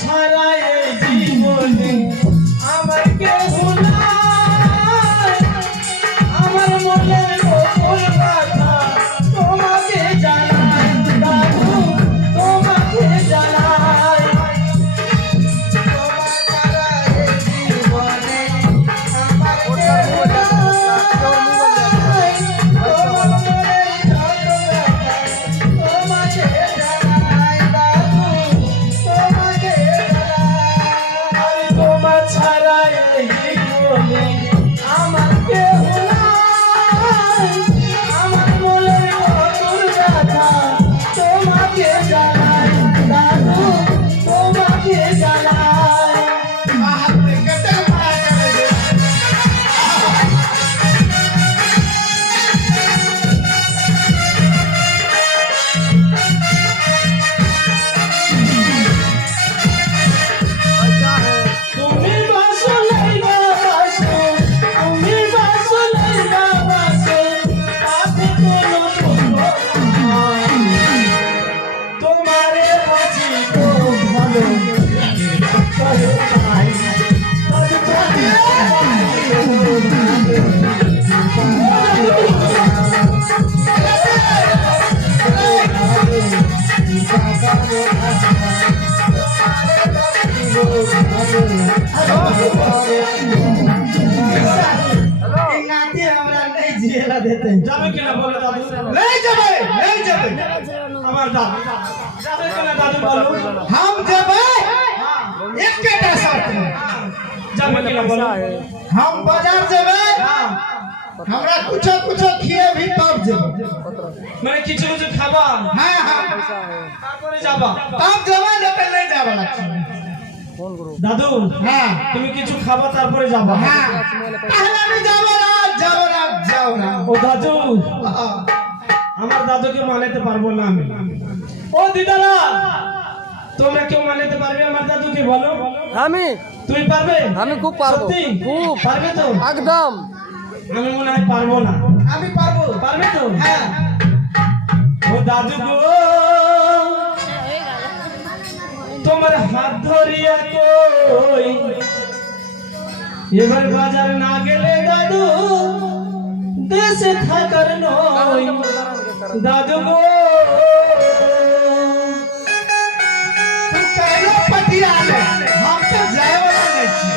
ছাড়া এই জীবনে আমার কেহ নাই, আমার মনের গোপন কথা তোমাকে জানাই দাদু, তোমাকে জানাই। তোমার ছাড়া এই জীবনে আমার কেহ নাই, তোমার মনের যত ব্যথা তোমাকে জানাই দাদু, তোমাকে জানাই। তোমার ছাড়া এই জীবনে আমার কেহ নাই, আমার মনের মধুর ব্যথা তোমাকে জানাই দাদু, তোমাকে জানাই। তুমি বাসো লাইবা বাসো, তুমি বাসো লাইবা বাসো, তাতে কোনো দুঃখ নাই। তোমারে বাঁচি তো ভালো করে চাই, তবে তোমাকে नाते हमरा नहीं जिएला देते जाबे के ना बोले दादू नहीं जाबे हमार दादू जाबे के ना दादू बोलो हम जाबे एक केटा शर्त में जाबे के ना बोलो हम बाजार जाबे हमरा कुछो कुछो खिए भी तब जेबे माने किछु कुछ खाबा हां हां तारपरे जाबा तब जाबा लेते नहीं जाबा लागछ दादू हां তুমি কিছু খাবা তারপরে যাবা হ্যাঁ তাহলে আমি যাব না ও দাদু আমার দাদুকে মানাতে পারবো না আমি ও দিদারা তোমরা কেউ মানাতে পারবে আমার দাদুকে বলো আমি তুই পারবে আমি খুব পারবো সত্যি খুব পারবে তো একদম আমি মনে হয় পারবো না আমি পারবো পারবে তো হ্যাঁ ও দাদু গো তোমার হাত ধরিয়া কই এবার বাজার না গেলে দাদু দেশে থাকার নয় দাদু গো তুই কেন पतिया ले हम तो जाए वाला नहीं छी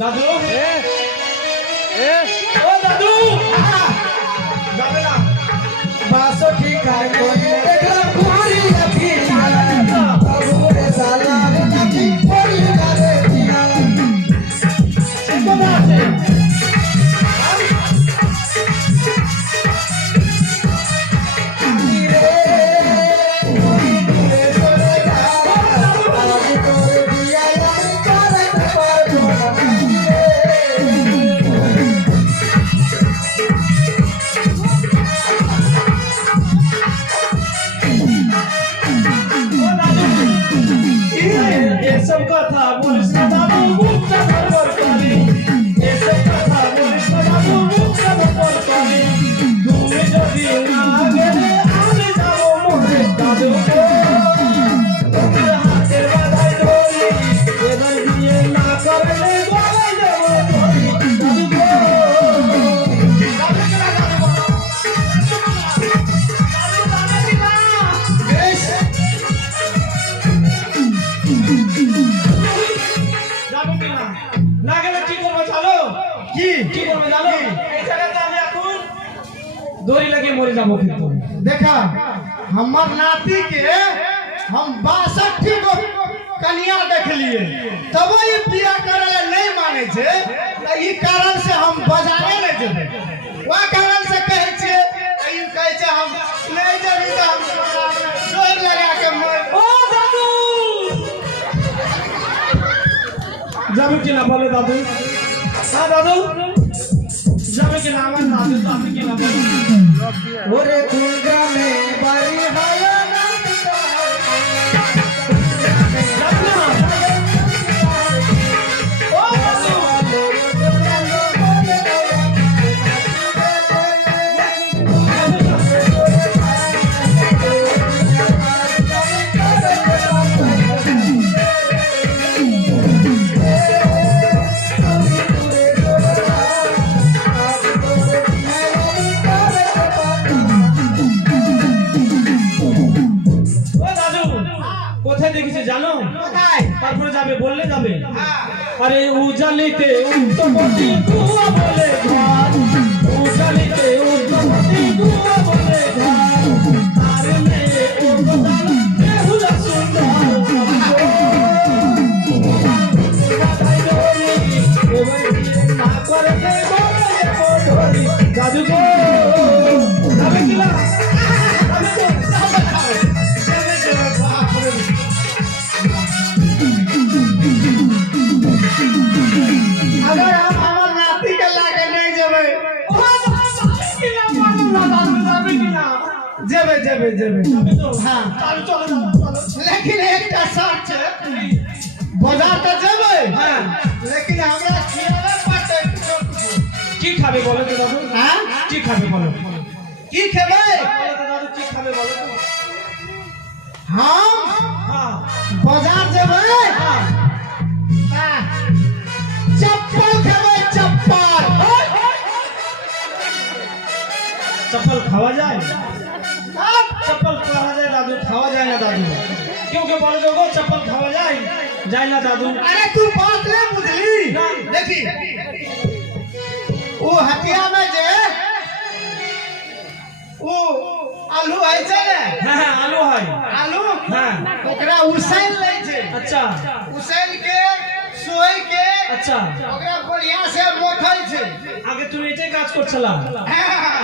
दादू ओ दादू जाबे ना बासो ठीक है देखला कुमारी अभी बाबू रे साला अभी पड़ी रे दिया सुबह से যদি না গেলে আমি যাবো মরে দাদু গো তোমার হাতের বাধাই ধরি এবার বিয়ে না করলে গলায় যাবো ধরি দাদু গো না গেলে কি করবো জানো কি করবো জানো এই জায়গাতে আমি এখন দড়ি লাগিয়ে মরে যাবো কিন্তু देखा हमार नाती के हम 62 गो कन्या देख लिए तब ये बिया करे नहीं माने छे त ई कारण से हम बजाने नहीं जेबे वा कारण से कहे छे ई कहे छे हम नहीं जेबी त हम डोर लगा के मर ओ दादू যাবে কি না বলো দাদু হ্যাঁ দাদু যাবে কি না আমার দাদু তো আপনি কি না বলেন ওরে কোন গ্রামে বাড়ি হয় না ও দাদু কোথায় দেখেছি জানো কোথায় তারপরে যাবে বললে যাবে আরে উজালিতে উত্তমতি গুয়া বলে ঘর উজালিতে উত্তমতি গুয়া বলে ঘর আর মেয়ে ও গোদাল বেহুলা সুন্দর কাটাই ধরি এবার না করে ধরি দাদু গো যাবে কি না अगर हम हमार नाती के लाके नहीं जेबे जेबे जेबे जेबे हां लेकिन एक टा शर्त है बाजार तो जेबे हां लेकिन हमरा खियावे पड़ते কি খাবে বলো তো দাদু हां কি খাবে বলো की खेबे বলো তো দাদু কি খাবে বলো তো हम হ্যাঁ बाजार जेबे হ্যাঁ हां चप्पल खेबे चप्पल चप्पल खावा जाए चप्पल खावा जाए दादू खावा जाए ना दादू क्यों के बोले दोगो चप्पल खावा जाए ना दादू अरे तू बात नहीं बुझली ना। देखी वो हटिया में जे वो आलू है जे ने हाँ हाँ आलू है आलू हाँ ओकरा उसाइल ले छे अच्छा उसाइल के सोई के अच्छा ओकरा बढ़िया से मोखल छे आगे तुम एटे काज करछला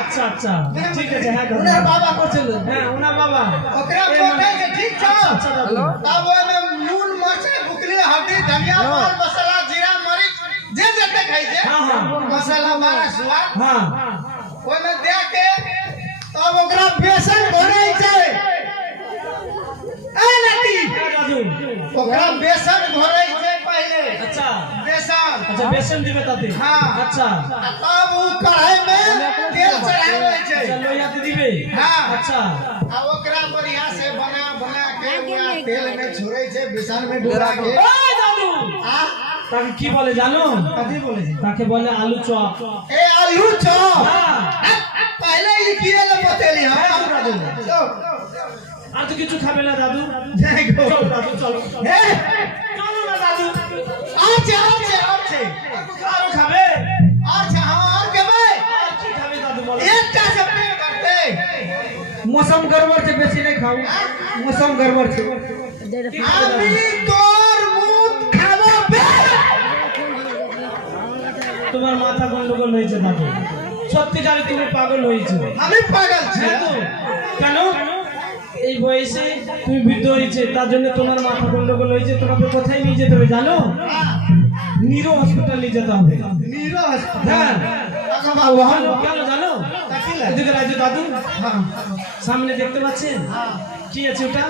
अच्छा अच्छा ठीक है हाँ उना बाबा करछल हाँ उना बाबा ओकरा मोखल के ठीक छ अच्छा दादू तब ओय में नून मरचाई बुकली हल्दी धनिया पान मसाला जीरा मरीच जे जे खाई छे हाँ हाँ मसाला मारा स्वाद हाँ ओय में दे के तब ओकरा बेसन घोरै छै ए नती दादू ओकरा बेसन घोरै छै पहले अच्छा बेसन अच्छा बेसन दिबे ताते हाँ। अच्छा तब उ कढ़ाई में तेल चढ़ावे छै चलो याद दिबे हाँ। अच्छा आ ओकरा बढ़िया से बना के ओकरा तेल में छोड़ै छै बेसन में डुबा के ओ दादू आ তাকে কি বলে জানো कथि बोले छै তাকে বলে আলু চপ ए आलू चॉप হ্যাঁ पहले ई किए ले बतेली हम আর তো কিছু খাবে না দাদু नहीं गो চলো দাদু চলো हे চলো না দাদু आछे আরো খাবে अच्छा हां और के भाई আর কি খাবে দাদু বলো एकटा से पेट करते मौसम गड़बड़ से बेसी नहीं खाऊ मौसम गड़बड़ से আমি তোর মুখ খাবো বে তোমার মাথা গন্ডগোল হয়েছে দাদু সত্যিকারে তুমি পাগল হয়েছো আমি পাগল ছি হ্যাঁ তো কেন এই বয়সে তুমি বৃদ্ধ হয়েছে তার জন্য তোমার মাথা গন্ডগোল হয়েছে তোমাকে কোথায় নিয়ে যেতে হবে জানো নিরো হসপিটাল নিয়ে যেতে হবে नीरो হ্যাঁ কাকা বাবু কেন কেন জানো এদিকে রাজু দাদু হ্যাঁ সামনে দেখতে পাচ্ছেন কি আছে ওটা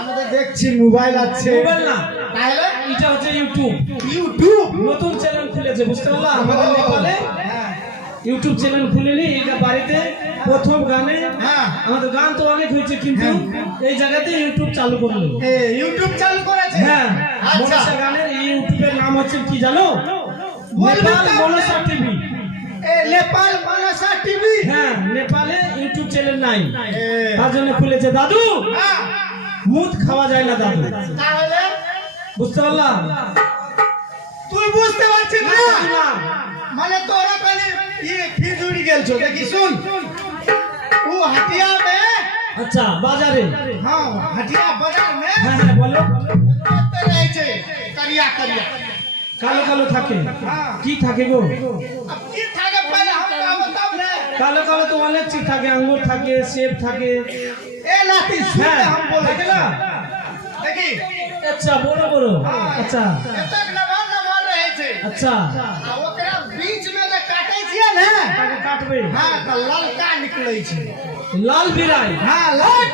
আমাদের দেখছি মোবাইল আছে মোবাইল না তাহলে এটা হচ্ছে ইউটিউব ইউটিউব নতুন চ্যানেল খুলেছে বুঝতে পারলা আমাদের নেপালে ইউটিউব চ্যানেল খুলেনি এটা বাড়িতে প্রথম গানে হ্যাঁ আমাদের গান তো অনেক হয়েছে কিন্তু এই জায়গাতে ইউটিউব চালু করলো। ইউটিউব চালু করেছে। হ্যাঁ আচ্ছা মনসা গানের এই ইউটিউবের নাম হচ্ছে কি জানো? নেপাল মনসা টিভি। নেপাল মনসা টিভি। হ্যাঁ নেপালে ইউটিউব চ্যানেল নাই, তার জন্য খুলেছে। দাদু মুদ খাওয়া যায় না দাদু, তাহলে বুঝতে পারলাম? তুই বুঝতে পারছিস না? না মানে তোरा खाली ये फिजुड़ी गेल छो देखी सुन वो हटिया में। আচ্ছা বাজারে। हाँ हटिया बाजार में হ্যাঁ হ্যাঁ বলো। रहे छे करिया करिया কালো কালো থাকে। হ্যাঁ। কি থাকে গো? अब की थाके पहले हम का बताओ रे। কালো কালো তো অনেক চিজ থাকে, আঙ্গুর থাকে, সেব থাকে। ए लाती सुन হ্যাঁ हम बोले থাকে না? देखी আচ্ছা বড় বড়। আচ্ছা एतक नवान नवान रहे छे। আচ্ছা आ ओकरा बीच में जे काटे छिए ना তাকে কাটবে। हाँ तो ललका निकलै छे। লাল বিরাই। हाँ लाल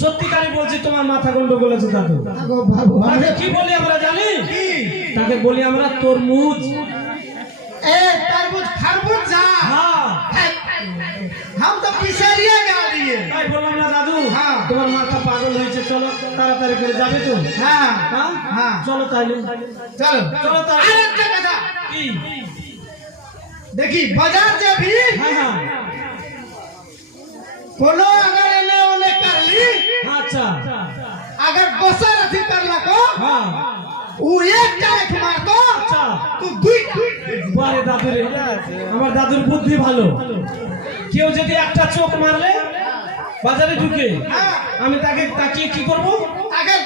সত্যিকারই বলছি তোমার মাথা গন্ডগোল আছে দাদু। আগো বাবू তাকে কি বলি আমরা জানি? की তাকে বলি আমরা তরমুজ। ए तरबूज खरबूज जा। হ্যাঁ हम तो पिसरिया गा दिए। তাই বললাম না দাদু? হ্যাঁ। তোমার মাথা পাগল হয়েছে, চলো তাড়াতাড়ি করে যাবে তো। हाँ হ্যাঁ हाँ চলো তাইলে। चलो चलो तो। अरे जगह था কি? देखी बाजार जे भी হ্যাঁ হ্যাঁ कोनो अगर एने ओने कर ली আচ্ছা अगर दोसर अथी करला को হ্যাঁ उ एक टाइट मार तो আচ্ছা। तू दुई বারে দাদু রে, আমার দাদুর বুদ্ধি ভালো। কেউ যদি একটা চোখ মারলে বাজারে ঢুকে, হ্যাঁ। আমি তাকে তাকিয়ে কি করব? अगर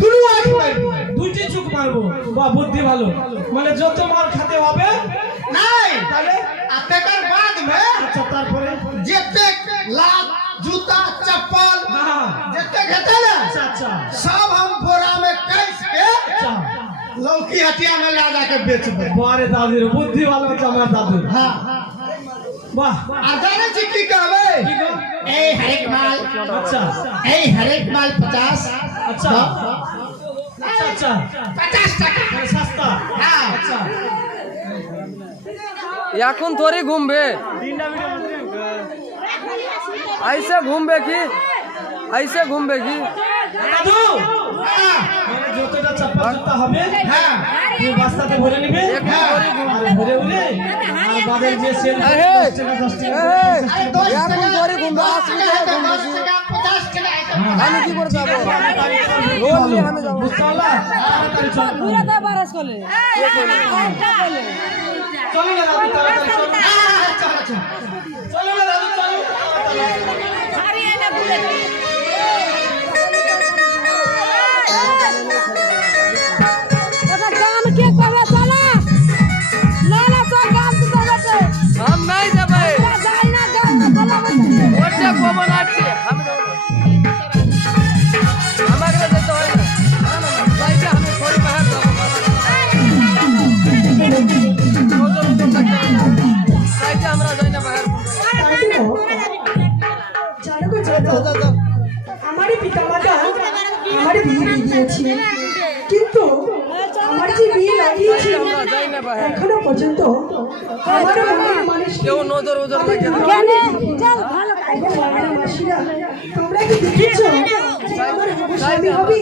दुनु आठ मार দুইটি চোখ মারবো। বা বুদ্ধি ভালো, মানে যত মার খেতে হবে नहीं তাহলে। अतेकर बाद में আচ্ছা তারপরে जेते लात जूता चप्पल হ্যাঁ जेते घेते ना আচ্ছা আচ্ছা सब हम बोरा में कैस के আচ্ছা। लौकी हटिया में ला जाके बेचबे। বারে দাদুর বুদ্ধি ভালো হচ্ছে আমার দাদুর। हाँ বাহ आ जाने छी की कहबे কি গো? ए हरेक माल আচ্ছা ए हरेक माल 50 আচ্ছা আচ্ছা আচ্ছা 50 টাকা। মানে সস্তা। हाँ আচ্ছা এখন তোরই ঘুমবে ऐसे घूमबे की ऐसे घूमबे की দাদু हाँ মানে যতটা চাপ্পা জুতা হবে हाँ তুই বস্তাতে ভরে নিবে। একটু ভরে ঘুম। আর ভরে উলে আর বাজারে যে সেল এই, এই, 10 টাকা 10 টাকা এই, अरे 10 এখন টাকা তোরই ঘুমবে 10 আসলে টাকা ঘুমবে 10 টাকা 50 টাকা আমি কি করে যাবো রোজ নিয়ে আমি যাবো বুঝতে পারলা? তাড়াতাড়ি চলো। পুরা তো বারস করলে চলো না দাদু তাড়াতাড়ি চলো। चलो चलो চলো না দাদু চলো। হারিয়ানা ঘুরে ওটা গান কে করবে চলো না না তো গান তো করবে हम नहीं যাবে যাই না গান বলা বলতে ওটা কমন আছে আমি যাবো আমাকে যেতে হয় না না না যাইতে আমি থোড়ি বাহির যাবো যাইতে আমরা যাই না বাহির জানো গো জানো, আমারই পিতামাতা আমার বিয়ে দিয়েছিলেন, কিন্তু আমার যে বিয়ে লাগিয়েছিল আমরা যাই না বাহির এখনো পর্যন্ত আমার মনের মানুষকে কেউ নজর ওজর আমি দেখে না। ভগবানের দেখি। এখন মায়েরা, মাসিরা, তোমরা কি দেখেছো যে আমার হবু স্বামী হবে?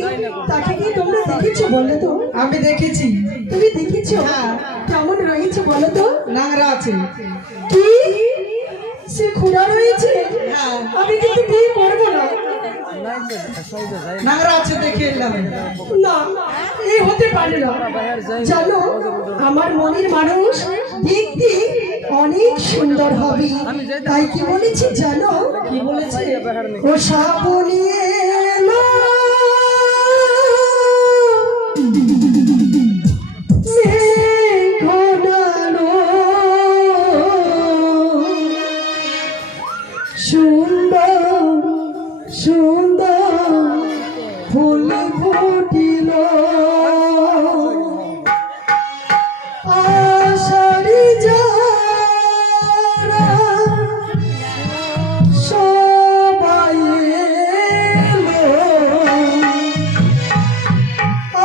তাকে কি তোমরা দেখেছো বলো তো? আমি দেখেছি তুমি দেখেছো? কেমন রয়েছে বলো তো? নাংরা আছে। কি সে খুঁড়া রয়েছে? আমি কিন্তু বিয়ে করবো না। নাংরা আছে দেখে এলাম। না, এই হতে পারে না। জানো, আমার মনের মানুষ দেখতে অনেক সুন্দর হবে। তাই কি বলেছি জানো? কি বলেছে? ও শ্রাবণী এলো, মেঘ নালো, সুন্দর সুন্দর ফুল ফুটিল, আষাঢ়ি যারা সবাই এলো,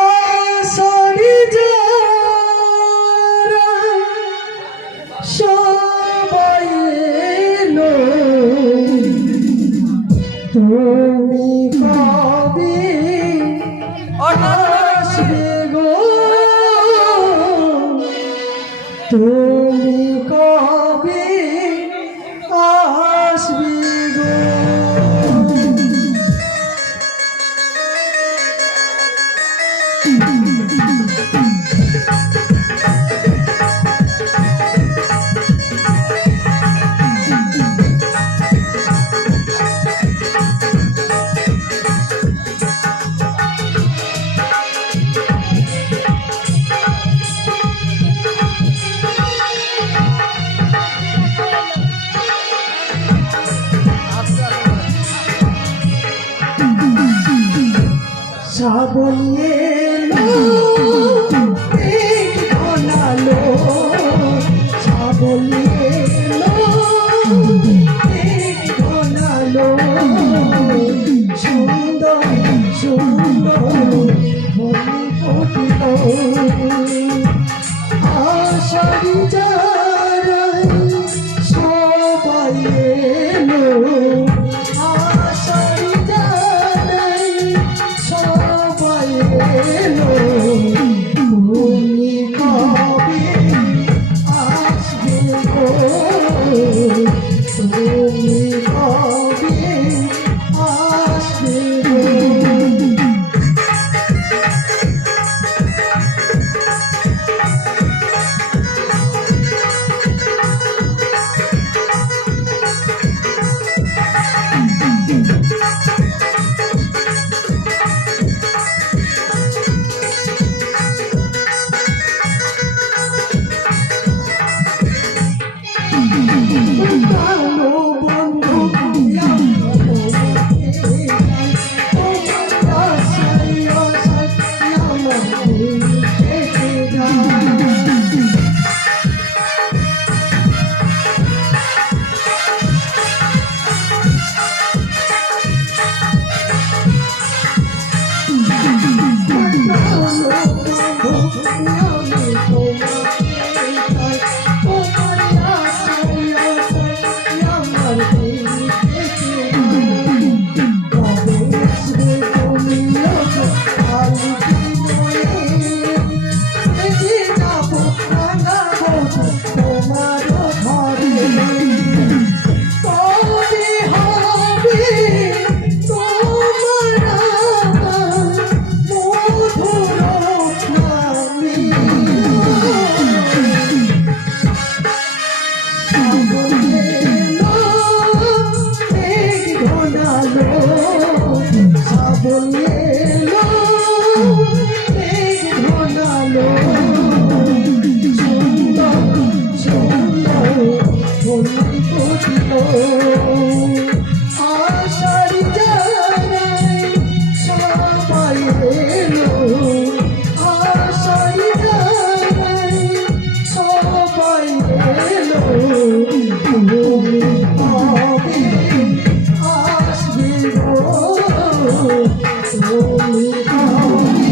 আষাঢ়ি যারা সবাই এলো, তুমি কবে আসবে গো, তুমি কবে আসবে গো। শ্রাবণ এলো মেঘ ঘনালো, শ্রাবণ এলো মেঘ ঘনালো, সুন্দর সুন্দর মনে ফুটল আষাঢ়ি যারাই সবাই এলো, আষাঢ়ি যারাই সবাই এলো, তুমি কবে আসবে গো, তুমি কবে আসবে গো। ভালো বন্ধু আষাঢ়ি যারাই সবাই এলো, আষাঢ়ি যারাই সবাই এলো, তুমি কবে আসবে গো, তুমি কবে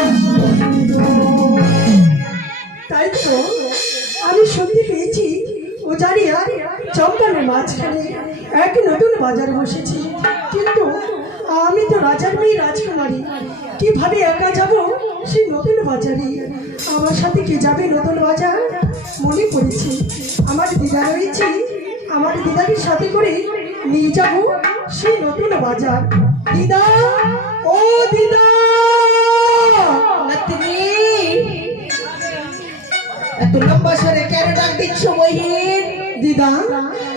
আসবে গো, তাই তো আমি শুনতে পেয়েছি ওজারিয়া চম্পানের মাঝখানে এক নতুন বাজার বসেছে, কিন্তু আমি তো রাজার মেয়ে রাজকুমারী, কিভাবে একা যাব সেই নতুন বাজারে? আমার সাথে কে যাবে নতুন বাজার? মনে পড়েছে আমার দিদা রয়েছে, আমার দিদাকে সাথে করে নিয়ে যাব সেই নতুন বাজার। দিদা, ও দিদা, এত লম্বা সরে কেন ডাক দিচ্ছ বহিন? দিদা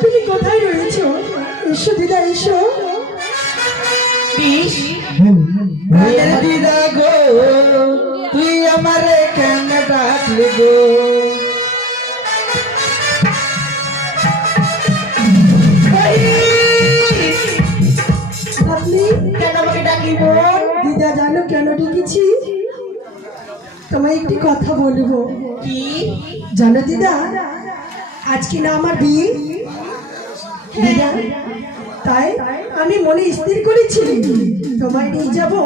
তুমি কোথায় রয়েছো? এসো দিদা এসো। বিশ দিদা গো, তুই আমারে কেন ডাকলি গো? আপনি কেন আমাকে ডাকলি বোন? দিদা জানো কেন ডেকেছি? তোমায় একটি কথা বলবো। কি? জানো দিদা, আজকে না আমার বিয়ে দিদা, তাই আমি মনে স্থির করেছি তোমায় নিয়ে যাবো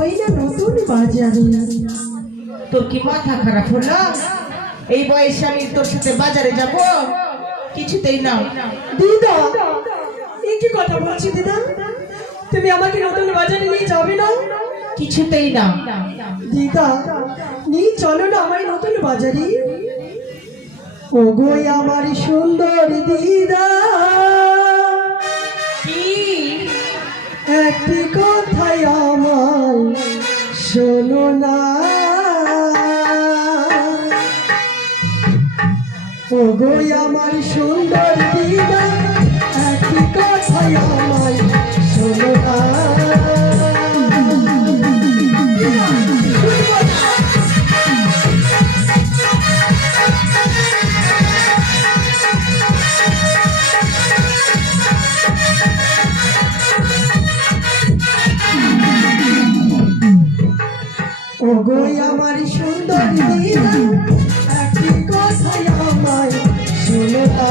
ওই না নতুন বাজারে। তোর কি মাথা খারাপ হলো? এই বয়সে আমি তোর সাথে বাজারে যাব? কিছুতেই না। দিদা এই কি কথা বলছি দিদা, তুমি আমাকে নতুন বাজারে নিয়ে যাবে না? কিছুতেই না। দিদা নিয়ে চলো না আমায় নতুন বাজারে। ও গো আমার সুন্দর দিদা, কি একটি কথাই আমায় শোনো না। ও গো আমার সুন্দর দিদা, একটি কথাই আমায় শোনো না। ও গো আমার সুন্দর দিদা, একটি কথাই আমায় শোনো না।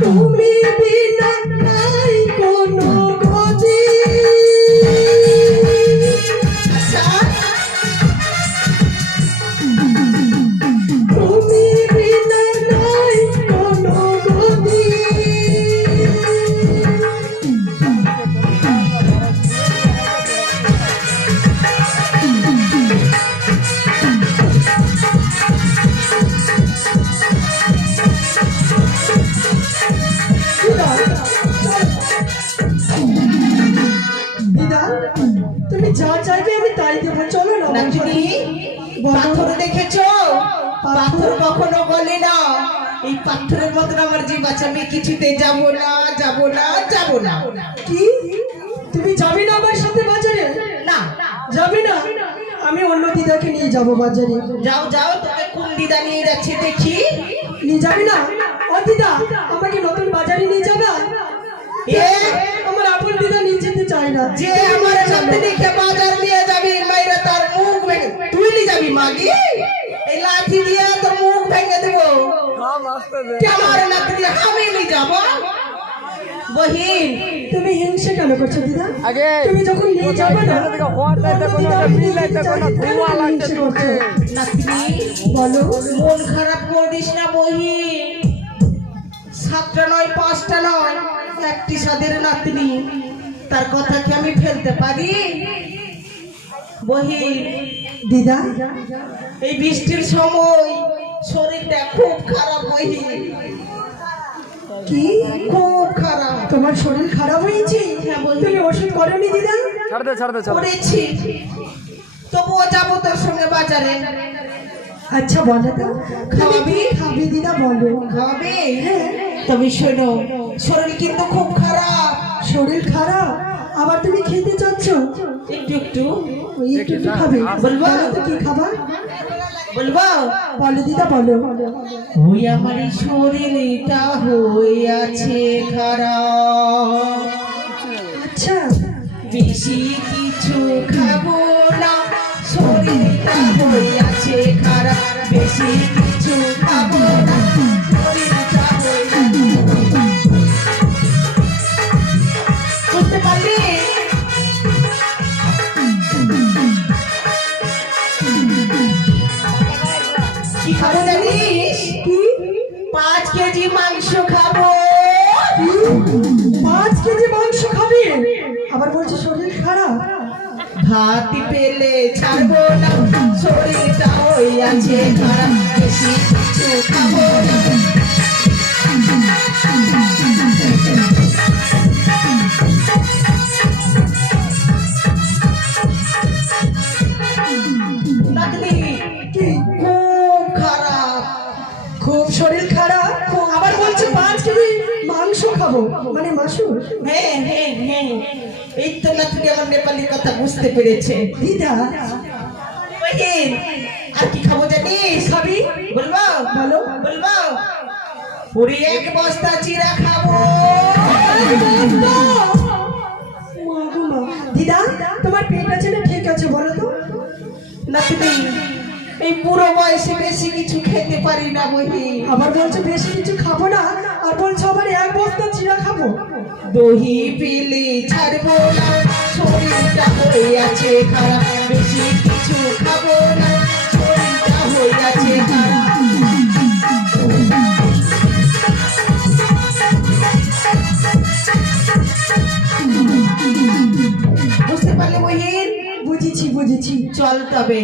তুমি বিনা নাই কোনো গতি, তুমি বিনা নাই কোনো গতি। দিদা তুমি যা চাইবে আমি তাই দেবো, চলো না আমার নাতনি, সাথে। বলো। পাথর দেখেছো? পাথর কখনো বলে না। এই পাথরের মতন আমার জীব আছে, আমি কিছুতে যাব না, যাব না, যাব না। কি তুমি যাবে না আমার সাথে বাজারে? না, যাবে না? আমি অন্য দিদাকে নিয়ে যাব বাজারে। যাও যাও, তোকে কোন দিদা নিয়ে যাচ্ছে দেখি। নিয়ে যাবে না? ও দিদা আমাকে নতুন বাজারে নিয়ে যাবে? এ, আমার আপন দিদা নিয়ে যেতে চায় না। যে আমার নাতনিকে বাজার নিয়ে যাবি, মাইরা তার মুখ ভেঙে তুই নিয়ে যাবি মাগি? এই লাঠি দিয়ে তোর মুখ ভেঙে দেবো। কে আমার নাতনি আমি নিয়ে যাব? বহিন, তুমি হিংসা কেন করছো দিদা? আগে তুমি যখন নিয়ে যাবে না নাতনি বলো। মন খারাপ করিস না বহিন। 7টা নয় 5টা নয়, একটি সাদের নাতনি, তার কথা কি আমি ফেলতে পারি? বহিন, দিদা এই বৃষ্টির সময় শরীরটা খুব খারাপ বহিন, কি খুব খারাপ তোমার শরীর খারাপ হয়েছে? তুমি ওষুধ করোনি দিদা? ছাড় দে করেছি, তবুও যাবো তোর সঙ্গে বাজারে। আচ্ছা বলো তো, খাওয়াবি? খাবি দিদা বলো। খাবে? তবে শোনো, শরীর কিন্তু খুব খারাপ। শরীর খারাপ আবার তুমি খেতে চাচ্ছ? একটু একটু ওই একটু একটু খাবে? বলবো? বলো তো কি খাবা? বলবো? বলো দিদা বলো। ওই আমার এই শরীরটা হয়ে আছে খারাপ, আচ্ছা বেশি কিছু খাবো না, শরীরটা হয়ে আছে খারাপ, বেশি কিছু খাবো না, শরীরটা হয়ে আছে। বুঝতে পারলি? কি খাবো জানিস? কি 5 কেজি মাংস খাবো। 5 কেজি মাংস খাবে? আবার বলছে শরীর খারাপ? ভাত পেলে ছাড়বো না, শরীরটা হয়ে আছে খারাপ, বেশি কিছু খাবো না। নাতনি, কি খুব খারাপ। খুব শরীর খারাপ? আবার বলছে 5 কেজি মাংস খাবো, মানে মাসুর? হ্যাঁ হ্যাঁ হ্যাঁ, এই তো নাতনি আমার নেপালি কথা বুঝতে পেরেছে। দিদা বহিন, আর কি খাবো জানিস? খাবি? বলবো? বলো। বলবো? পুরি 1 বস্তা চিরা খাবো। দিদা তোমার পেট আছে না ঠিক আছে বলো তো? নাতনি এই পুরো বয়সে বেশি কিছু খেতে পারি না বহি। আবার বলছো বেশি কিছু খাবো না, আর বলছো আবার এক বস্তা চিড়া খাবো। দহি পিলে ছাড়বো না, শরীরটা হয়ে আছে খারাপ, বেশি কিছু খাবো না, শরীরটা হয়ে আছে খারাপ। বুঝতে পারলে বহিন? বুঝেছি বুঝেছি। চল তবে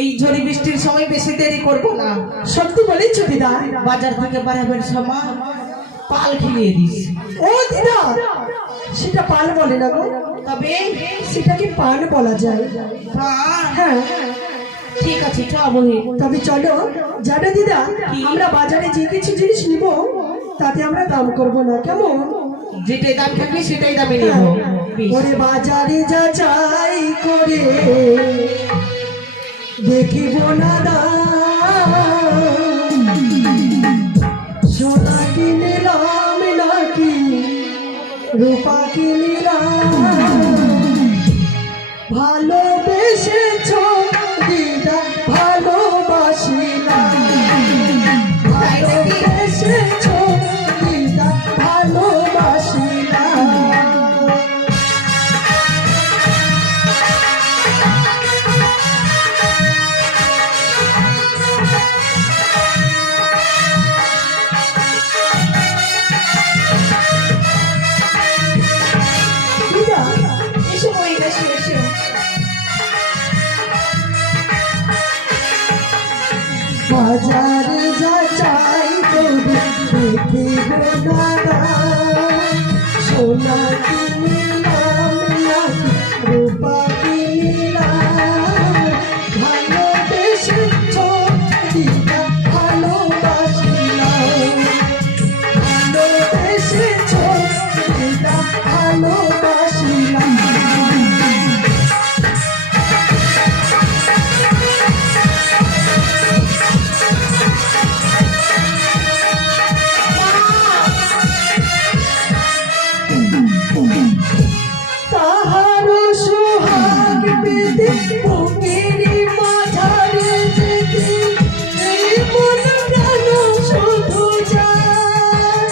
এই ঝড়ি বৃষ্টির সময় বেশি দেরি করবো না। সত্যি বলেছো দিদা। বাজার থেকে বাড়াবার সময় পাল খিলিয়ে দিস। ও দিদা, সেটা পান বলে না গো, তবে সেটাকে পান বলা যায়। পান? হ্যাঁ ঠিক আছে চ বহিন। তবে চলো, জানো দিদা আমরা বাজারে যে কিছু জিনিস নিব তাতে আমরা দাম করব না, কেমন? যেটাই দাম থাকবে সেটাই দামে নেবো। বেশ। ওরে বাজারে যাচাই করে দেখিব না দাম, সোনা কিনলাম নাকি রূপা কিনলাম, ভালোবেসেছ দিদা ভালোবাসিলাম, ভালোবেসেছ দিদা ভালোবাসিলাম। দিদা এসো বহিন, এসো এসো। বাজারে যাচাই করে দেখিব না দাম, সোনা কিনলাম নাকি রূপা কিনলাম, ভালোবেসেছ দিদা ভালোবাসিলাম, ভালোবেসেছ দিদা ভালোবাসিলাম। তাহারো সোহাগ পেতে বুকের মাঝারে যেতে এই মন প্রাণ শুধু যায়।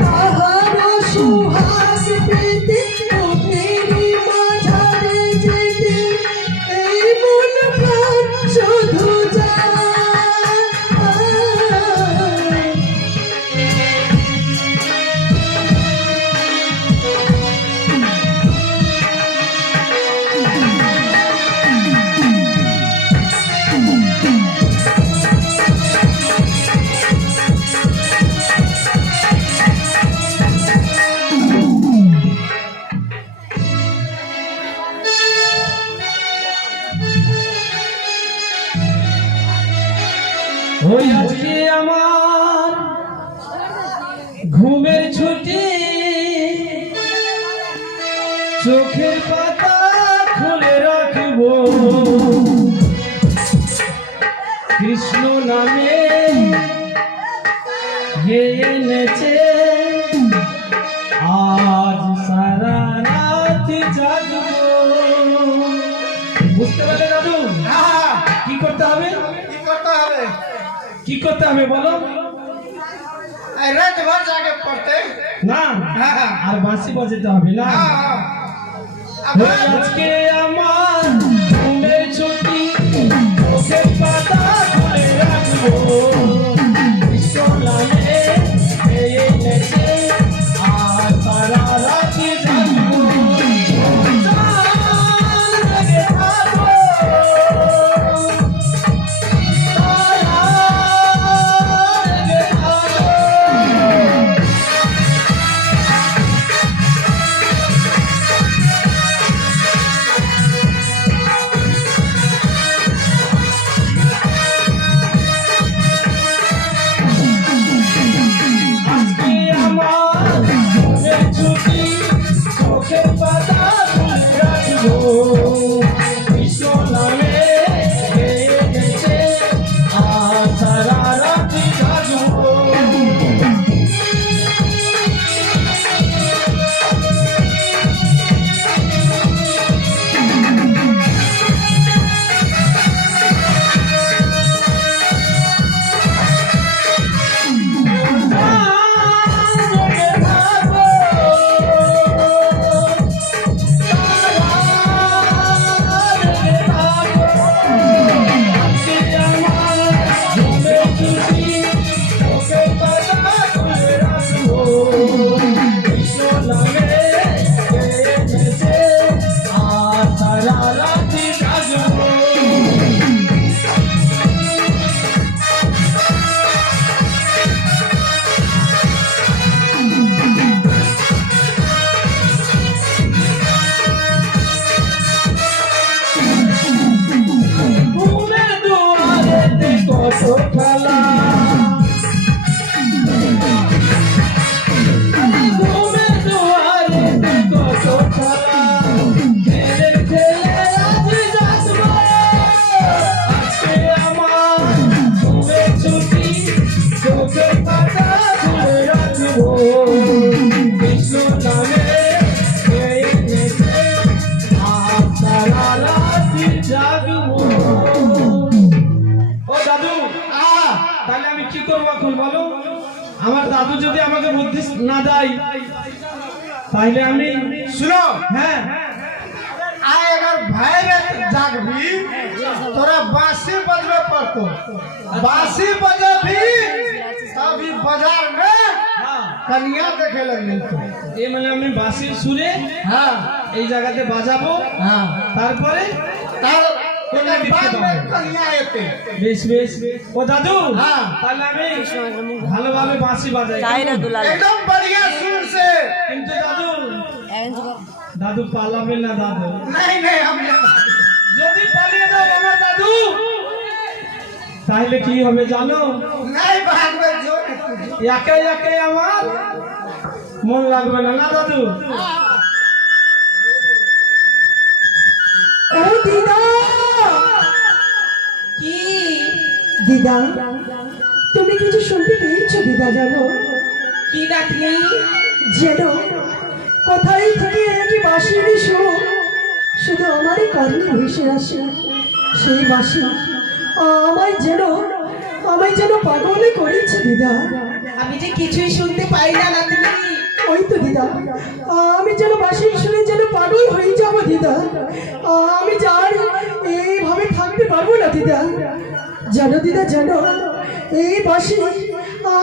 তাহারো সোহাগ পেতে বুকের মাঝারে যেতে এই মন প্রাণ শুধু যায়। ওই আজকে আমার ঘুমের ছুটি, চোখের পাতা খুলে রাখবো, কৃষ্ণ নামে গেয়ে নেচে আজ সারা রাত জাগবো। বুঝতে পারলে দাদু? কি করতে হবে? কি করতে হবে? কি করতে হবে বলো? এই রাত ভর জাগে পড়তে। না হ্যাঁ। আর বাঁশি বাজাতে হবে না। ওই আজকে আমার ঘুমের ছুটি, চোখের পাতা খুলে রাখবো, কৃষ্ণ নামে গেয়ে নেচে আজ সারা রাত জাগবো। চাঁদ জেগে থাকবো, তারা জেগে থাকবো। এখন বলো আমার দাদু যদি আমাকে বুদ্ধি না দেয় তাহলে আমি सुनो হ্যাঁ आए अगर भाई जागबी तोरा बांसी बजबे पड़तो बांसी बजे भी अभी बाजार में হ্যাঁ कन्या देखे लगे तो এই মানে আমি বাঁশির সুরে हाँ এই জায়গাতে বাজাবো हाँ তারপরে तार कोने बाद दिखते में हैं। कन्या आते বেশ বেশ ও দাদু হ্যাঁ। তাহলে আমি ভালোভাবে বাঁশি বাজাই एकदम बढ़िया सुर से কিন্তু दादू दादू পালাবে না দাদু नहीं नहीं हम যদি পালিয়ে দাও আমার দাদু তাহলে কি হবে জানো नहीं भागवे जो একে একে আমার মন লাগবে না না দাদু ও দিদা কি দিদা তুমি কিছু শুনতে পেয়েছো দিদা জানো কি ডাকলি যেন কোথায় থেকে একটি বাঁশির সুর শুধু আমারই কর্ণে ভেসে আসে সেই বাঁশি আমায় যেন পাগলে করেছে দিদা আমি যে কিছুই শুনতে পাই না নাতনি ওই তো দিদা আমি যেন বাঁশির সুরে যেন পাগল হয়ে যাব দিদা আমি যার এইভাবে থাকতে পারবো না দিদা জানো দিদা জানো এই বাঁশি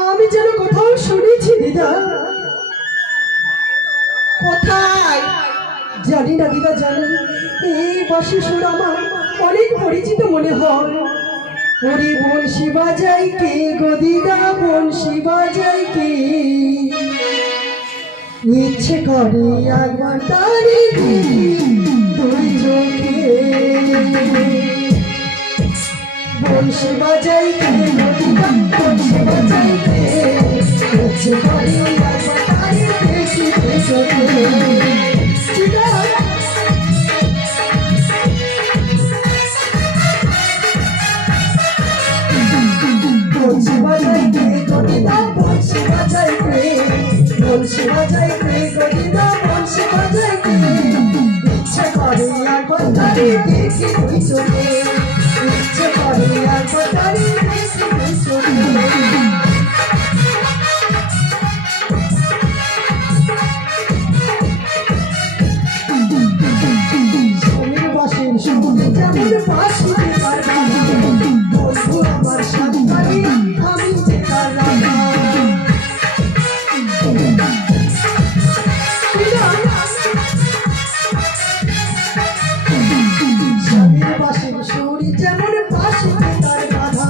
আমি যেন কোথাও শুনেছি দিদা কোথায় জানি না দিদা জানি এই বাঁশি সুর আমার অনেক পরিচিত মনে হয় ওরে বংশী বাজাই কে গো দিদা বংশী বাজাই কে ইচ্ছে করে একবার তারি দুই চোখে বংশী বাজাই কে গো দিদা বংশী বাজাই কে ইচ্ছে করে একবার তারি দেখি দুই চোখে দিদা বংশী বাজাই কে গো দিদা বংশী বাজাই কে বংশী বাজাই কে গো দিদা বংশী বাজাই কে ইচ্ছে করে একবার তারি দেখি দুই চোখে ইচ্ছে করে একবার তারি দেখি দুই চোখে সোনের বাঁশির সুর যেমন বাঁশিতে তার গান বন্ধু আমার সান্তালি আমি যে তার রাধা সোনের বাঁশির সুর যেমন বাঁশিতে তার গাধা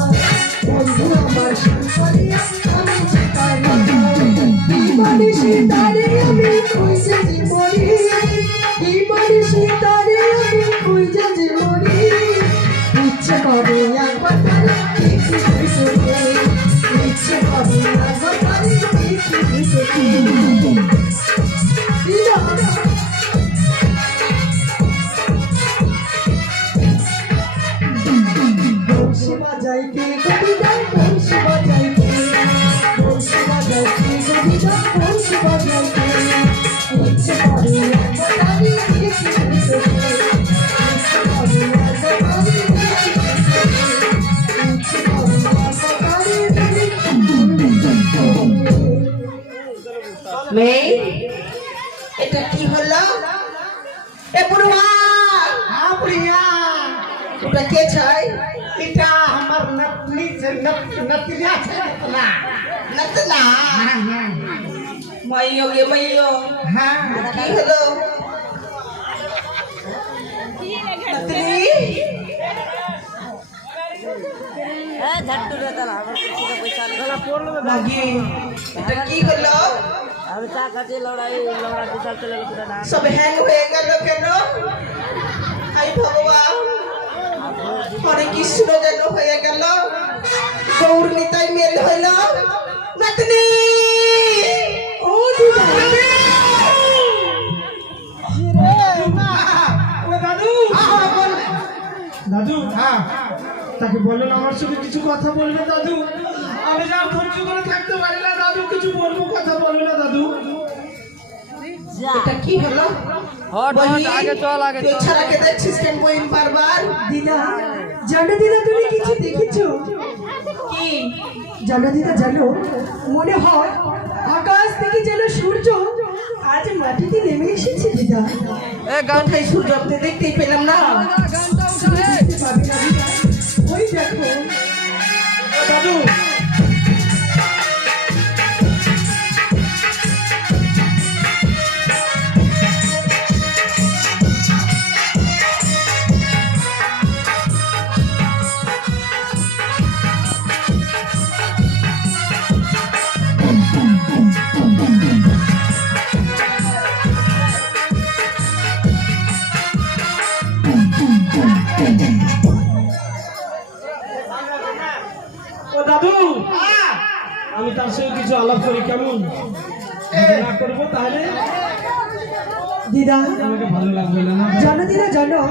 বন্ধু আমার সান্তালি আমি যে তার রাধা বিমানে সীতারে আমি খুঁজে যে মরি বিমানে সীতারে আমি খুঁজে যে মরি ইচ্ছে করে একবার তারে দেখি দুই চোখে ইচ্ছে করে একবার তারে দেখি দুই চোখে দিদা বংশী বাজাই কে কবিতা বংশী বাজাই কে বংশী বাজাই কে কবিতা বংশী বাজাই কে ইচ্ছে করে একবার তারে দেখি দুই চোখে ইচ্ছে করে একবার তারে দেখি দুই চোখে ইচ্ছে করে একবার তারে দেখি দুই চোখে মেয়ে এটা কি হলো এ বুড়া हाँ प्रिया ওটা কে চাই इटा हमर नतनी से नतनिया से नतना নাতনা মাইयो গে মাইयो हाँ কি হলো নাতনি মাগি এটা কি হলো সব হ্যাং হয়ে গেল কেন হাই ভগবান হরে কৃষ্ণ যেন হয়ে গেল গৌর নিতাই মেরে হইল নাতনি ও দিদা ও দাদু দাদু हाँ তাকে বলেন আমার সঙ্গে কিছু কথা বলবে দাদু আমি যা ধৈর্য করে থাকতে পারি না দাদু কিছু বলবো কথা বলবে না দাদু এটা কি হলো हट हट आगे चल आगे তুই चल ছাড়াকে দেখছিস কেন বইন বারবার দিদা জানো দিদা তুমি কিছু দেখেছো কি জানো দিদা জানো মনে হয় আকাশ থেকে যেন সূর্য আজ মাটিতে নেমে এসেছে দিদা ए गान কোথায় সূর্য আপনি দেখতেই পেলাম না তুমি দেখতে পাবে না দিদা ওই দেখো দাদু ও দাদু আমি তার সঙ্গে কিছু আলাপ করি কেমন না করবো তাহলে দিদা আমাকে ভালো লাগবে না না জানো দিদা জানো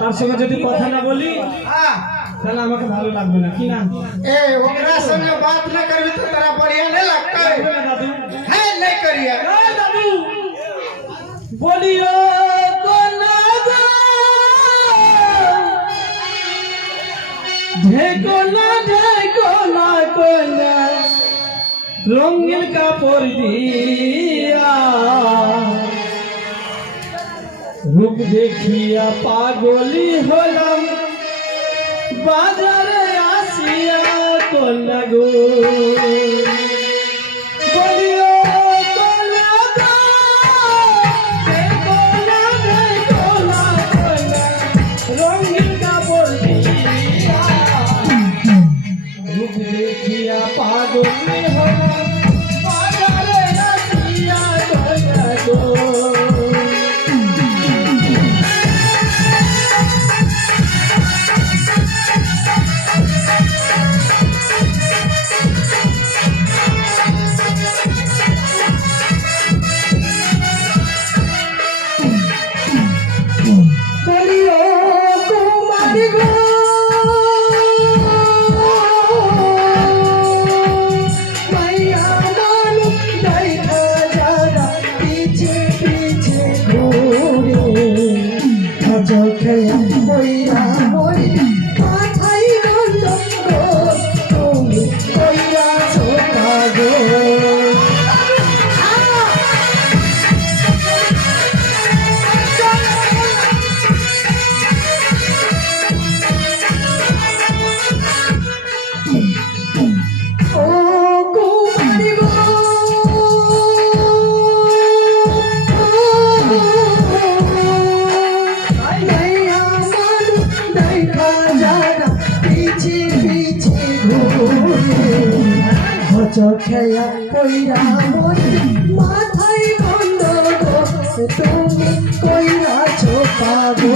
তার সঙ্গে যদি কথা না বলি তাহলে আমাকে ভালো লাগবে না কি না ए ओकरा संगे बात न करबी तो तेरा बढ़िया नहीं लगता है দাদু है नहीं करिए এই দাদু বলিও কোনা গো ঢেকোনা ঢেকোনা কোনা রঙিন কাপড় দিয়া রূপ দেখিয়া পাগলি হলাম বাজারে আসিয়া কোনা গো বলিও কোনা গো ঢেকোনা ঢেকোনা কোনা রঙিন কাপড় দিয়া রূপ দেখিয়া পাগলি হলাম বাজারে আসিয়া কোনা গো বলিও কুমারী গো মাইয়া মানু দেখা যারা পিছে পিছে ঘুরে খজকে বইরা বই মাথায় গন্ধ গো তুমি কইরা ছোটা গো ও কুমারী গো মাইয়া মানু দেখা যারা পিছে পিছে ঘুরে খজকেয়া কইরা বই মাথায় গন্ধ গো তুমি কইরা ছোটা পাবো।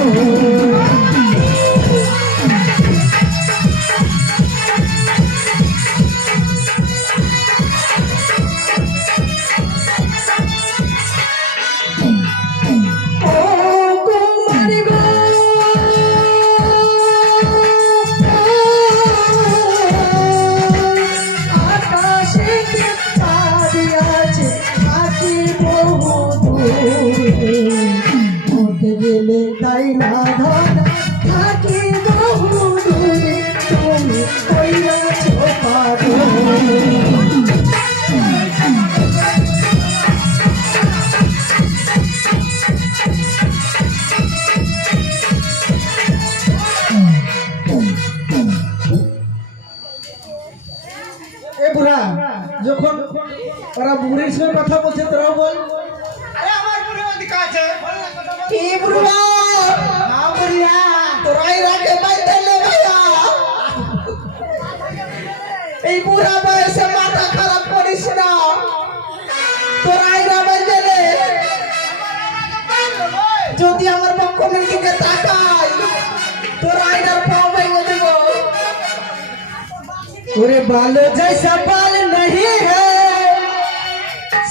তাই না ধরা থাকি বহু দূরে তুমি কইরাছ পাগল। এ বুড়া যখন ওরা বুড়ির সঙ্গে কথা বলছে তোরাও বল। আমার বুড়ো দিকা আছে কি বুড়া হ্যাঁ বুড়িয়া তোরাই রাখে বাইতেলে ভাইয়া এই বুড়া বয়সে মাথা খারাপ করিস না তোরাই না বাইতেলে যদি আমার বক্ষণের দিকে তাকাই তোরাই না পাও ভেঙে দেব। ओरे बाल जैसा बाल नहीं है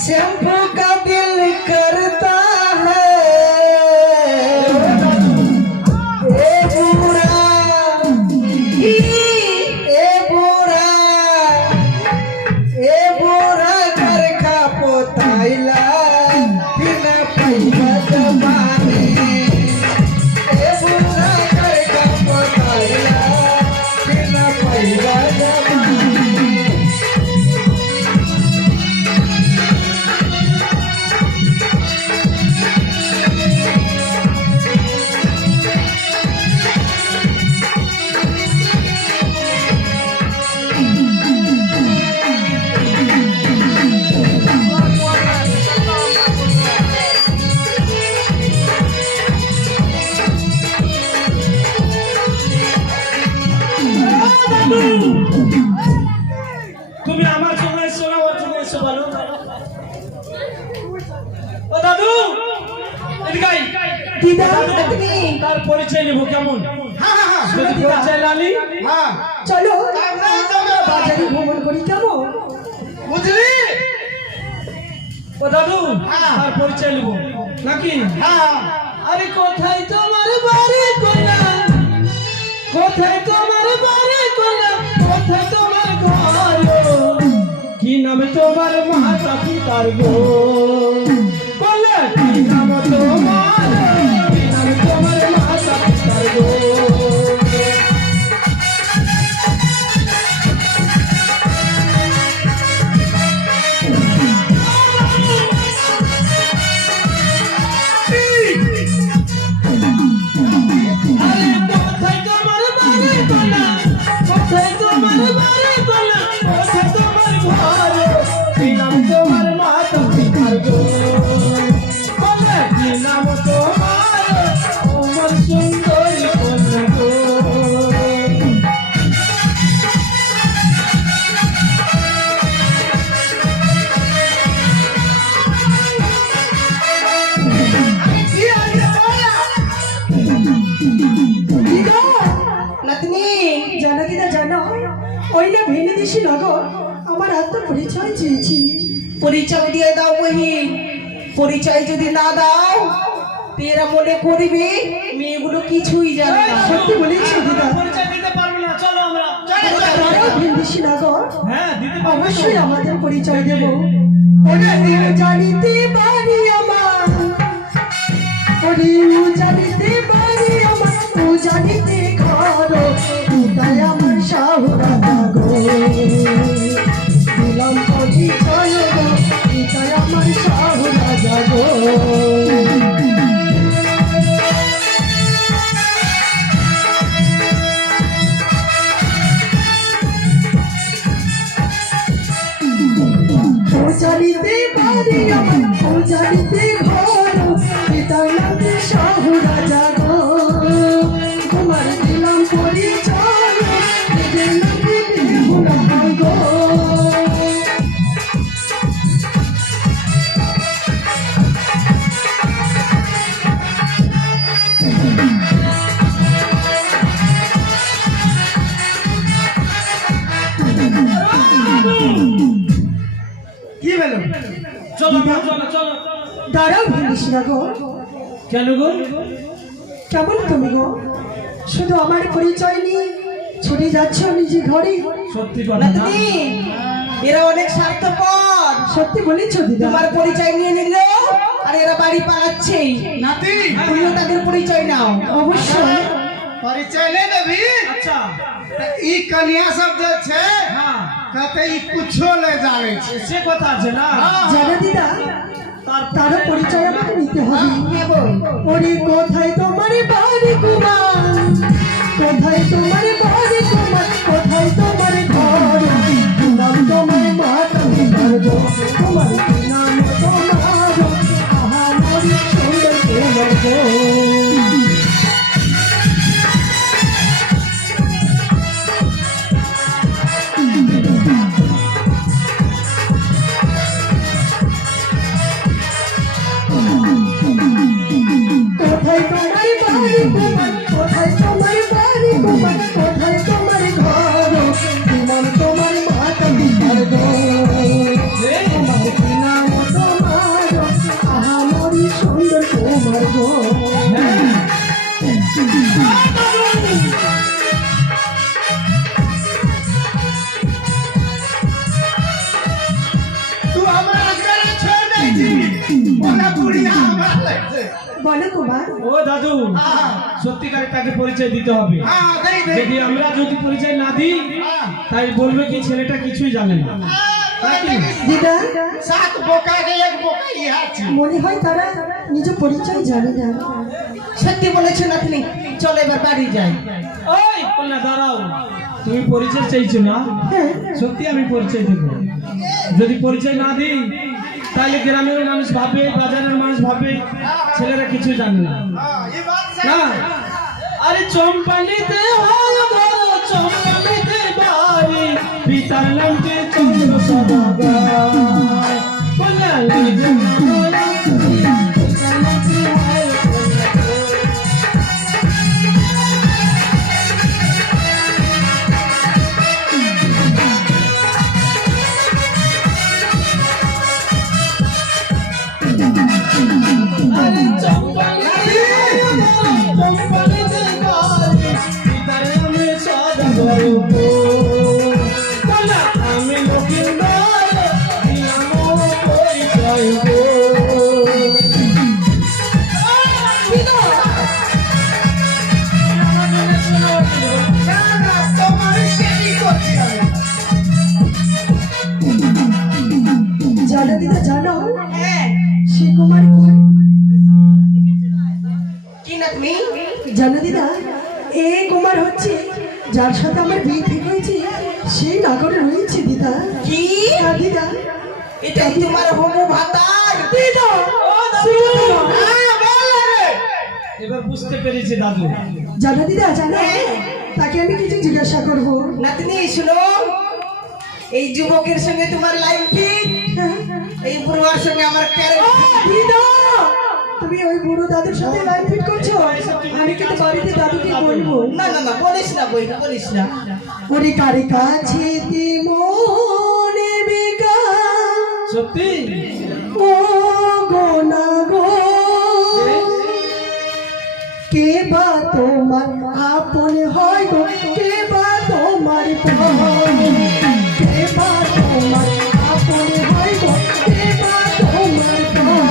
शैम्पू का दिल करता है ए बूढ़ा घर का पोताइला बिना पैसा जमाने ए बूढ़ा घर का पोताइला बिना पैसा তুমি আমার সঙ্গে এসো না ওর সঙ্গে এসো বলো। ও দাদু এদিকে আই। দিদা দাদু, নাতনি তার পরিচয় নেব কেমন? হ্যাঁ হ্যাঁ যদি পরিচয় নালি হ্যাঁ চলো আমরা যাবো বাজারে ভ্রমণ করি কেমন? বুঝলি ও দাদু হ্যাঁ। তার পরিচয় নেব নাকি? হ্যাঁ আরে কোথায় তোমার বাড়ি কইলা, কোথায় তোমার বাড়ি কইলা, কোথায় তোমার ঘর, কি নাম তোমার মাতা পিতার গো, বলে কি নাম তোমার, কি নাম তোমার মাতা পিতার গো। আরে কোথায় তোমার বাড়ি কইলা, কোথায় তোমার বাড়ি কইলা, কোথায় তোমার ঘর, কি নাম তোমার মাতা পিতার গো, বলে কি নাম তোমার আমার সুন্দরী কন্যা গো। দিদা নাতনি জানো দিদা জানো ওই না ভেঙে দিছি নগর আমার আত্মপরিচয় চেয়েছি। পরিচয় দিয়ে দাও বহিন, পরিচয় যদি না দাও তেরা মনে করবি মেয়েগুলো কিছুই জানে না। সত্যি বলেছি দিদা। পরিচয় দিতে পারবো না, চলো আমরা। ভেঙে নগর হ্যাঁ দিতে পারবো। অবশ্যই আমাদের পরিচয় দেব। জানিতে পারি আমার ওরে ও জানিতে পারি আমার ও জানিতে ঘর তাই আমার শাহরা গো দিলাম পরিচয় গো তাই আমার শাহরা গো। ও জানিতে পারি আমার ও জানিতে ঘর পিতার নামে শাহরা জাগো তোমার দিলাম পরিচয় নিজের নামে ভুলা গো। চলো মা, চলো চলো। দাঁড়াও ভেঙিস না গো। কেন গো? কেমন তুমি গো, শুধু আমার পরিচয় নিয়ে ছুটে যাচ্ছ নিজে ঘরে? সত্যি কথা না? নাতনি এরা অনেক স্বার্থপর, সত্যি বলেছ দিদা? তোমার পরিচয় নিয়ে নিল আর এরা বাড়ি পালাচ্ছেই। नाती তুমিও তাদের পরিচয় নাও। অবশ্যই। परिचय ले देवी আচ্ছা ई कन्या सब जो छे হ্যাঁ कहते ई कुछो ले जाने छे সে কথা আছে না। জানো দিদা, তারও পরিচয় আমাকে নিতে হবে। নেব। ওরে কোথায় তোমার বাড়ি কুমার, কোথায় তোমার বাড়ি কুমার, কোথায় তোমার ঘর, কি নাম তোমার মা তুমি ধরবো, তোমার কি নাম তোমার, আহা মরি সুন্দর তোমার গো। কোথায় তোমার বাড়ি কুমার, কোথায় তোমার বাড়ি কুমার, কোথায় তোমার ঘর, তোমার তোমার মাতা পিতার গো, তোমার কি নাম তোমার, আহা মরি সুন্দর তোমার গো। तू हमरा करे छोड़ नहीं दी ओना बुढ़िया हमरा लगते বলো কুমার। ও দাদু, সত্যিকারে তাকে পরিচয় দিতে হবে। हां दे दे যদি আমরা যদি পরিচয় না দিই তাই বলবে কি ছেলেটা কিছুই জানে না। দিদা, सात बोका के एक बोका इहा छी মনে হয় তারা নিজ পরিচয় জানে না। সত্যি বলেছো নাতনি, চলো এবার বাড়ি যাই। ওই কন্যা দাঁড়াও, তুমি পরিচয় চাইছো না? হ্যাঁ, সত্যি আমি পরিচয় দেব। যদি পরিচয় না দিই তাহলে গ্রামের মানুষ ভাবে, বাজারের মানুষ ভাবে ছেলেরা কিছু জানে না। हां ये बात सही না আরে চম্পালিতে হয় গো, চম্পালিতে বাড়ি, পিতার নামকে চন্দ্র সদাগর, কন্যা নিজে বলা, পিতার নামকে হয় আরে চম্পালিতে চম্পালিতে বাড়ি, পিতার নামে সদাগর গো, কন্যা আমি লক্ষ্মীন্দর, দিলাম পরিচয় গো। ना ना तुम्हारी सेवी करती আমি জানো দিদা, জানো হ্যাঁ সে কুমার কি? কি নাতনি? জানো দিদা, এ কুমার হচ্ছে যার সাথে আমার বিয়ে ঠিক হয়েছে, সেই নাগরে রয়েছে দিদা। কি আর দিদা, এটাই তোমার হমু ভাতার? দিদা, এবার বুঝতে পেরেছি দাদু। জানো দিদা, জানো তাকে আমি কিছু জিজ্ঞাসা করবো। নাতনি শুনো, এই যুবকের সঙ্গে তোমার লাইন ফিট, এই বুড়োর সঙ্গে আমার ক্যারেক্টার। দিদা, তুমি ওই বুড়ো দাদুর সাথে লাইন ফিট করছো? আমি কিন্তু বাড়িতে দাদুকে বলবো। না না না, বলিস না বই, বলিস না। ওরে কারে কাছে মনে বেগা, সত্যি ও গো না গো, কে বা তোমার আপন হয় গো, কে বা তোমার পর, কে বা তোমার আপন হয় গো, কে বা তোমার পর।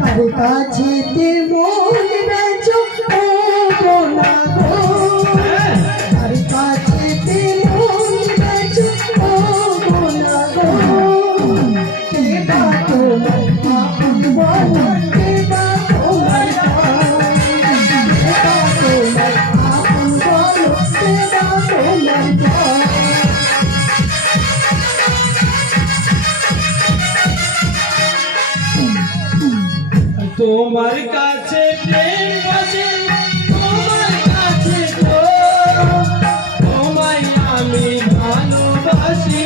কারো কাছে মন বেচো, ও গো না গো, কারো কাছে মন বেচো, ও গো না গো, কে বা তোমার আপন বলো, কে বা তোমার পর, কে বা তোমার আপন বলো, কে বা তোমার পর। তোমার কাছে প্রেম বসে, তোমার কাছে তো তোমায় আমি ভালোবাসি,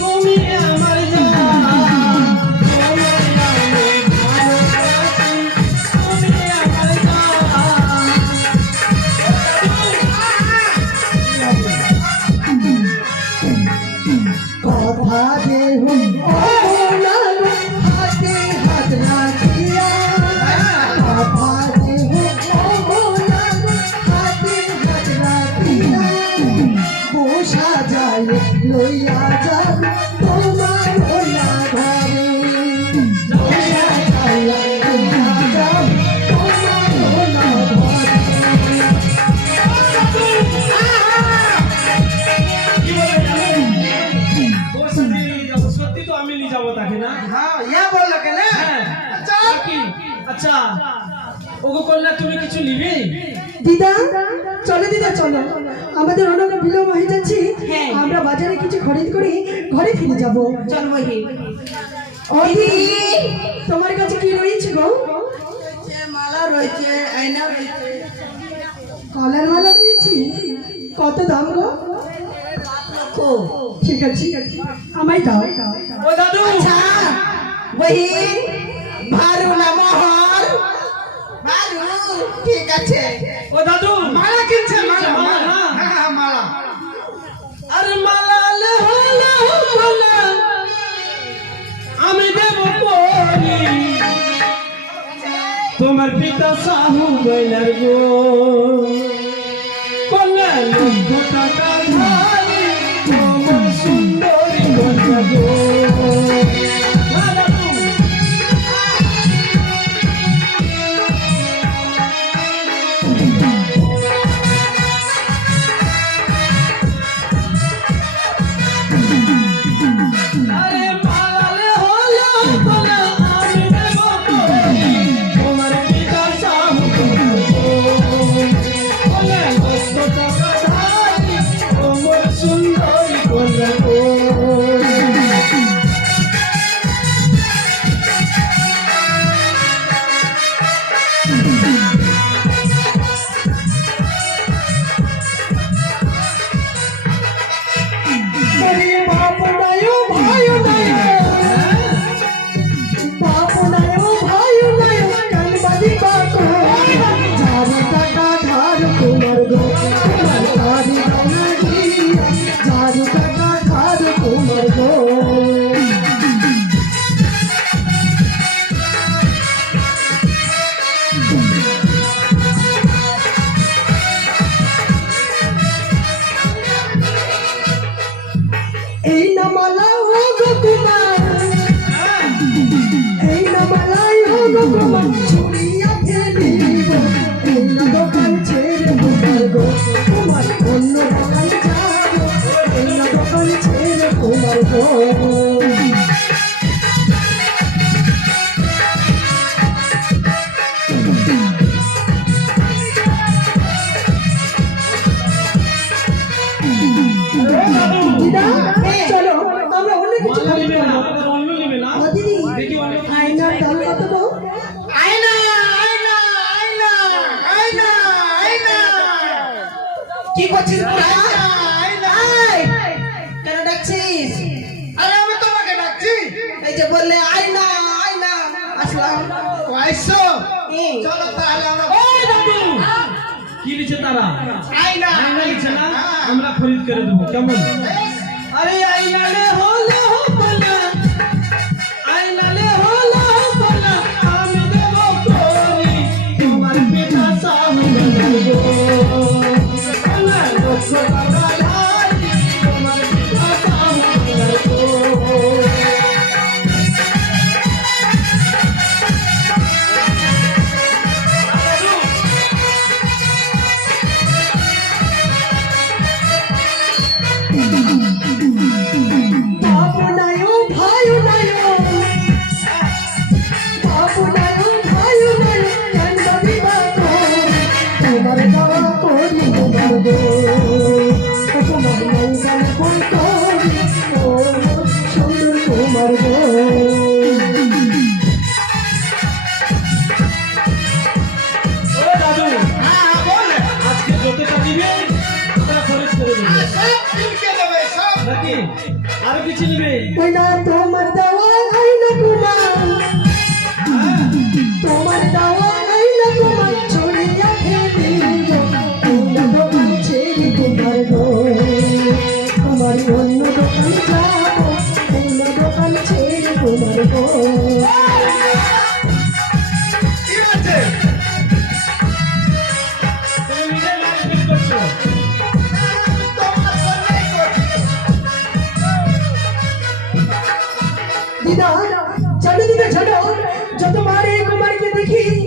তুমি আমার জান, তোমায় আমি ভালোবাসি, তুমি বাঁধে হুম হাতে হাত রাখিয়া বাঁধে হুম হাতে হাত রাখিয়া বসা যায় লইয়া যাব তোমার ওলা ঘরে বসা যায় লইয়া যাব তোমার ওলা ঘরে। কি বলে জানেন? ওর সাথে নিয়ে যাবো। সত্যি তো আমি নিয়ে যাবো তাকে না? हाँ ये बोल लगे ना হ্যাঁ। আর কি? আচ্ছা ওগো কন্যা তুমি কিছু নিবে? দিদা চলো দিদা চলো আমাদের অনেক বিলম্ব হয়ে যাচ্ছে হ্যাঁ। আমরা বাজারে কিছু খরিদ করে ঘরে ফিরে যাব। চল বহি ও দিদি তোমার কাছে কি রয়েছে গো? মালা রয়েছে আয়না রয়েছে কলার মালা রয়েছে কত দাম গো? ঠিক আছে ঠিক আছে আমায় দাও। ও দাদু আচ্ছা বহিন ভারু না মোহর ভারু ঠিক আছে ও দাদু माला किनছে माला মালা, माला হ্যাঁ। हाँ माला আরে মালা লে হলো মালা আমি দেব করি তোমার পিতা সাহু গইলার গো কন্যা লক্ষ টাকা ধারি তোমার সুন্দরী কন্যা গো। হ্যাঁ, দাদু। আরে মালালে হলো বলা আমি দেব করি তোমার পিতা সাহু বলে কত টাকা ধারি তোমার সুন্দরী কন্যা গো। আরে বাপ নাই ও ভাই নাই বাপ নাই ও ভাই নাই কান বাদি বাকো ঝাড়ু টাকা ধার তোমার গো তোমার বাড়ি দানা দিয়া ঝাড়ু টাকা ধার তোমার গো। এই না মালা ও গো কুমার এই না মালাই ও গো কুমার ছুড়িয়া ফেলিব এই না দোকান ছেড়ে তোমার গো তোমার অন্য দোকান যাব এই না দোকান ছেড়ে তোমার গো। দিদা চলো আমরা অন্য কিছু মালা খরিদ নিবে না, করবো। আবার অন্য নিবে না? ও দিদি দেখি অন্য আয়নার দাম কত গো? आईना आईना आईना आईना आईना কি করছিস বুড়া? आईना এই, কেন ডাকছিস? अरे আমি তোমাকে ডাকছি এই যে বললে আয়না আয়না আসলাম আইসো হুম। চলো তাহলে আমরা ওই দাদু কি দিচ্ছে তারা? আইনা আয়না দিচ্ছে না? আমরা খরিদ করে দেবো কেমন? আরে আয়না লে হলো বলা আয়না লে হলো বলা আমি দেব করি তোমার পিতা সাহু গইলার গো কন্যা লক্ষ টাকা ধারি তোমার পিতা সাহু গইলার গো। বাপ নাই ও ভাই নাই বাপ নাই ও ভাই নাই কান বাদি বাকো তোমার দাওয়া করি তোমার গো তোমার মঙ্গল কই করি ও সুন্দর তোমার গো। ও দাদু হ্যাঁ বল আজকে যতটা দিবে আমরা খরচ করে দেবো সব কিনকে দেবে সব নাকি আরো কিছু নিবে? ওই না তোমার দাওয়া আই না কুমার তোমার দাওয়া আই না কুমার ছড়িয়া ফেলিব তোমরা দোকান ছেড়ে তোমার গো তোমার অন্য দোকান যাব দিদা জানো দিদা জানো যতবার এই কুমারকে দেখি